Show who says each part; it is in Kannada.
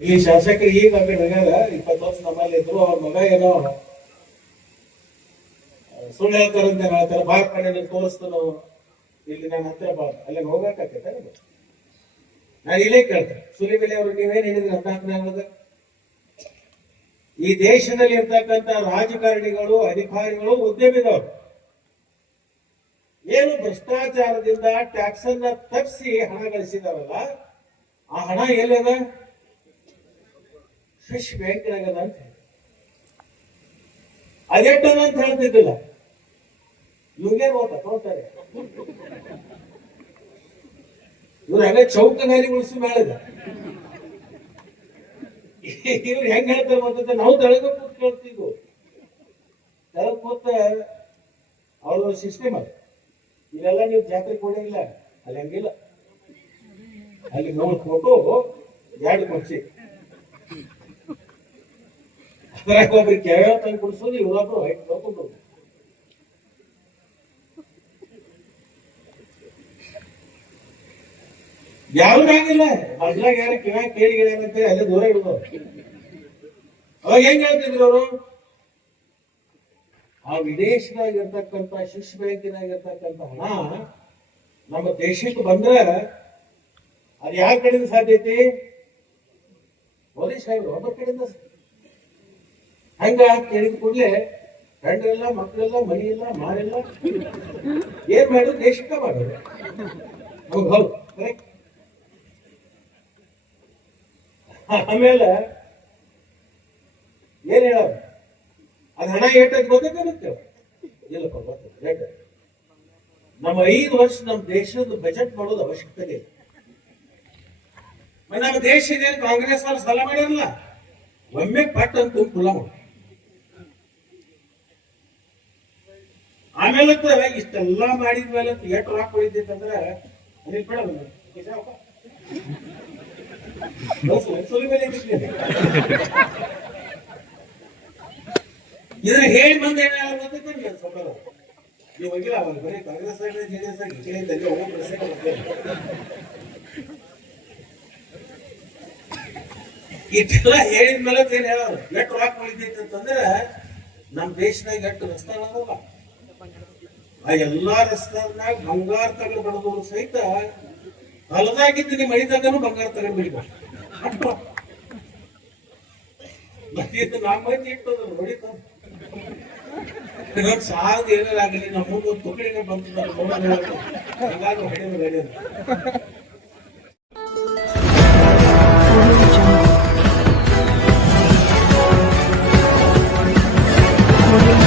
Speaker 1: ಈ ಶಾಸಕರು ಈಗ ಹೋಗ್ಯಾರ ಇಪ್ಪತ್ತು ವರ್ಷ ನಮ್ಮಲ್ಲಿ ಇದ್ರು, ಅವ್ರ ಮಗ ಏನೋ ಸುಳ್ಳು ಹೇಳ್ತಾರೆ ಹೇಳ್ತಾರ ಕಣ್ಣಲ್ಲಿ ತೋರಿಸ್ತು ತೋರಿಸ್ತಾನು ಇಲ್ಲಿ ನಾನು ಹತ್ರ ಬಾ ಅಲ್ಲಿ ಹೋಗಕ್ಕಾಗತ್ತೆ ನಾನು ಇಲ್ಲೇ ಕೇಳ್ತೇನೆ. ಸುಲಿಬೆಲೆ ಅವರು ನೀವೇನ್ ಹೇಳಿದ್ರಿ ಹದಿನಾಲ್ಕನೇ ಆಗದ? ಈ ದೇಶದಲ್ಲಿ ಇರ್ತಕ್ಕಂಥ ರಾಜಕಾರಣಿಗಳು, ಅಧಿಕಾರಿಗಳು ಉದ್ಯಮಿದವರು ಏನು ಭ್ರಷ್ಟಾಚಾರದಿಂದ ಟ್ಯಾಕ್ಸ್ ಅನ್ನ ತಪ್ಪಿಸಿ ಹಣ ಗಳಿಸಿದಾರಲ್ಲ ಆ ಹಣ ಎಲ್ಲದ? ಫಿಶ್ ಬ್ಯಾಂಕಿನಾಗದ ಅಂತ. ಅದೆಟ್ಟದ ಅಂತ ಹೇಳ್ತಿದ್ದಿಲ್ಲ. ಇವ್ರಿಗೆ ಹೋತ ತೋರ್ತಾರೆ ಇವ್ರು ಹಂಗ ಚೌಕ ಗಾಲಿ ಉಳಿಸಿ ಮಾಡಿದ ಇವ್ರು ಹೆಂಗ್ ಹೇಳ್ತಾರೆ ಮತ್ತೆ ನಾವು ತೆಳಗ ಕೂತ್ ಕೇಳ್ತಿದ್ವು. ತಳಗ ಕೂತ ಅವ್ರ ಸಿಸ್ಟಮ್ ಅದು ಇಲ್ಲೆಲ್ಲ ನೀವು ಜಾತ್ರೆ ಕೊಡಂಗಿಲ್ಲ ಅಲ್ಲಿ ಹಂಗಿಲ್ಲ ಅಲ್ಲಿ ನೋಡ್ ಫೋಟೋ ಎರಡು ಕೊಡ್ಸಿ. ಒಬ್ರಿಗೆ ಕೆಳ ತಂದು ಕುಡಿಸೋದು ಇವರೊಬ್ರು ಹೈಟ್ ತಗೊಂಡು ಯಾರು ಆಗಿಲ್ಲ ಅದ್ರಾಗ ಯಾರ ಕಿವ ಕೇಳಿ ಅಂತ ಅಲ್ಲೇ ದೂರ ಇಡೋದು ಅವಾಗ ಹೆಂಗ್ ಹೇಳ್ತಿದ್ರು ಅವರು? ಆ ವಿದೇಶದಾಗ ಇರ್ತಕ್ಕಂತ ಶಿಶ್ ಬ್ಯಾಂಕಿನಾಗ ಇರ್ತಕ್ಕಂಥ ಹಣ ನಮ್ಮ ದೇಶಕ್ಕೆ ಬಂದ್ರೆ ಅದು ಯಾವ ಕಡೆಯಿಂದ ಸಾಧ್ಯ ಐತಿ? ಮೋದಿ ಸಾಹೇಬ್ರು ಒಬ್ಬರ ಕಡೆಯಿಂದ. ಹಂಗ ಕೇಳಿದ ಕೂಡಲೇ ಗಂಡರೆಲ್ಲ, ಮಕ್ಕಳೆಲ್ಲ, ಮನೆಯಿಲ್ಲ, ಮಾರೆಲ್ಲ ಏನು ಮಾಡೋದು? ದೇಶಕ್ಕೆ ಮಾಡೋದು ಹೌದು ಹೌದು. ಆಮೇಲೆ ಏನ್ ಹೇಳ ಅದ್ ಹಣ ಏಟದ್ ಗೊತ್ತೈತೆ ಇಲ್ಲಪ್ಪ ನಮ್ಮ ಐದು ವರ್ಷ ನಮ್ಮ ದೇಶದ ಬಜೆಟ್ ಮಾಡೋದು ಅವಶ್ಯಕತೆ ಇಲ್ಲ. ನಮ್ಮ ದೇಶ ಇದೇನು ಕಾಂಗ್ರೆಸ್ ಅವ್ರು ಸಲ ಮಾಡಿರಲ್ಲ. ಒಮ್ಮೆ ಪಟ್ ಅಂತ ಕುಲ ಆಮೇಲೆ ಇಷ್ಟೆಲ್ಲ ಮಾಡಿದ ಮೇಲೆ ಎಷ್ಟು ರಾಕ್ ಹೊಳಿತೈತಂದ್ರೆ ಅನಿಲ್ ಬೇಡ ಇದ್ರ ಇಟ್ಟಿದ್ದೀನಿ. ಇದನ್ನ ಹೇಳಿ ಬಂದ ನೀವು ಅವಾಗ ಬರೀ ಕಾಂಗ್ರೆಸ್ ಪ್ರಶ್ನೆ ಇಷ್ಟೆಲ್ಲ ಹೇಳಿದ ಮೇಲೆ ಏನ್ ಹೇಳೋರು ಎಷ್ಟು ರಾಕ್ ಉಳಿತೈತೆ ಅಂತಂದ್ರೆ ನಮ್ಮ ದೇಶದಾಗ ಎಷ್ಟು ರಸ್ತೆ ಅದಲ್ಲ ಆ ಎಲ್ಲಾ ರಸ್ತೆನಾಗ ಬಂಗಾರ ತಗೊಂಡು ಬಡದವರು ಸಹಿತ ಹೊಲದಾಗಿದ್ದು ನಿಮ್ಮ ಮಳಿದಾಗನು ಬಂಗಾರ ತಗೊಂಡು ಮತ್ತೆ ಇದು ನಮ್ಮ ಮೈತಿ ಇಟ್ಟದ ಹೊಡಿತ. ಇನ್ನೊಂದು ಸಾಲದ ಆಗಲಿ, ನಮ್ಮ ಮುಂದೆ ಒಂದು
Speaker 2: Jungle. Audio